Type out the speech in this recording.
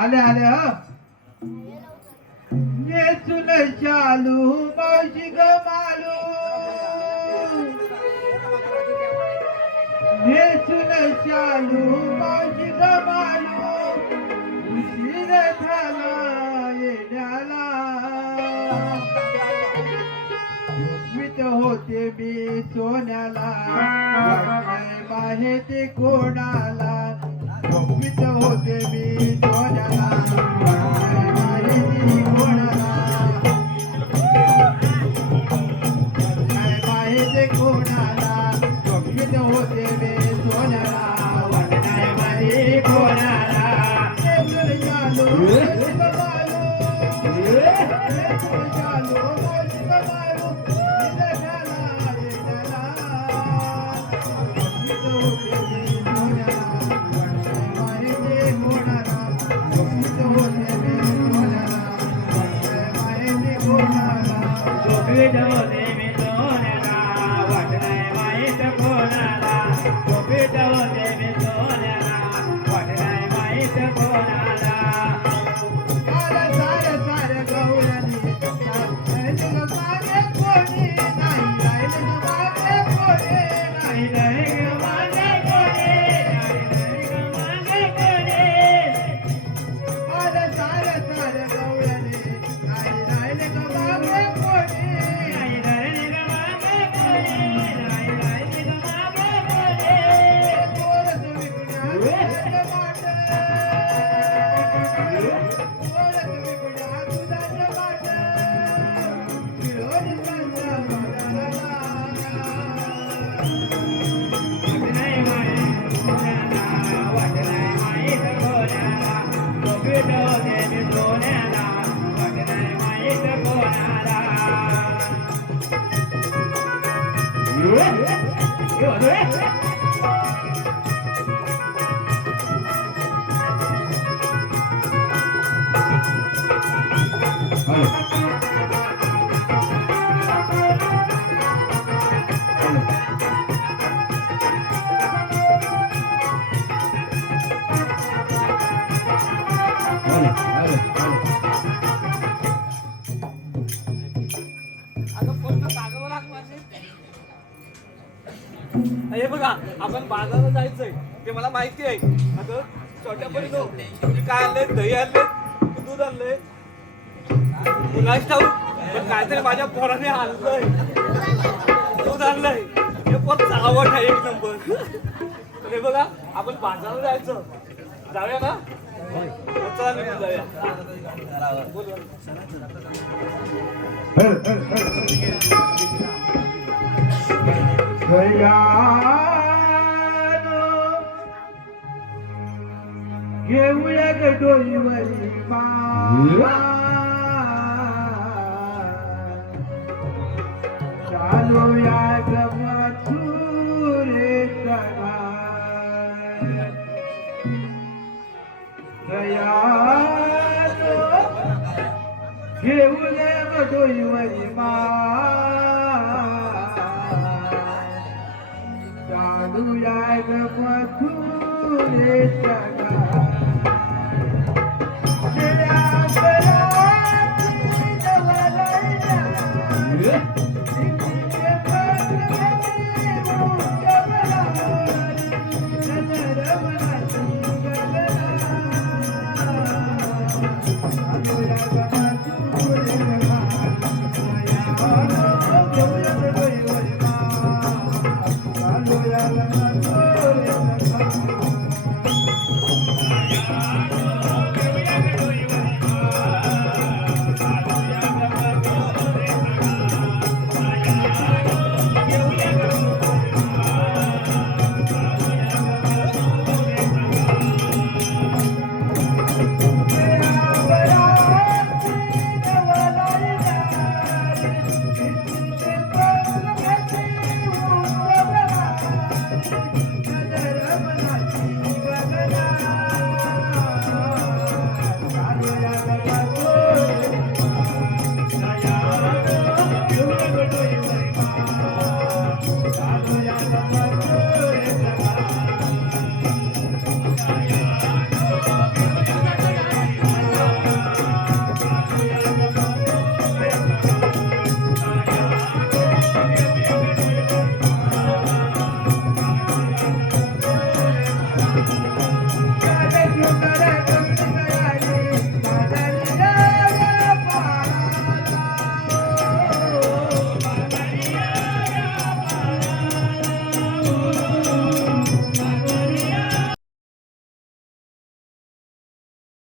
आले आले हा नेचून चालू मावशी ग मालू नेचून चालू मावशी ग मालू उशीर झाला येण्याला मित होते मी सोन्याला माहिती कोणाला मित होते मी सोन्याला माहिती कोणाला माहिती कोणाला मित होते मी सोन्याला वाटणार माहिती कोणाला हे बघा आपण बाजारात जायचंय ते मला माहिती आहे. आता छोट्या परी तुम्ही काय आणले? दही आणले, दूध आणलंय, कुणाच ठाऊ पण काहीतरी माझ्या पोराने आणलंय, दूध आणलंय. हे पोर चावट आहे एक नंबर. हे बघा आपण बाजारात जायचं, जाऊया ना? चला निघून जाऊया. घेऊया ग डोईवरी चालूया ग मथुरे घेऊया ग डोईवरी चालूया ग मथुरे la la la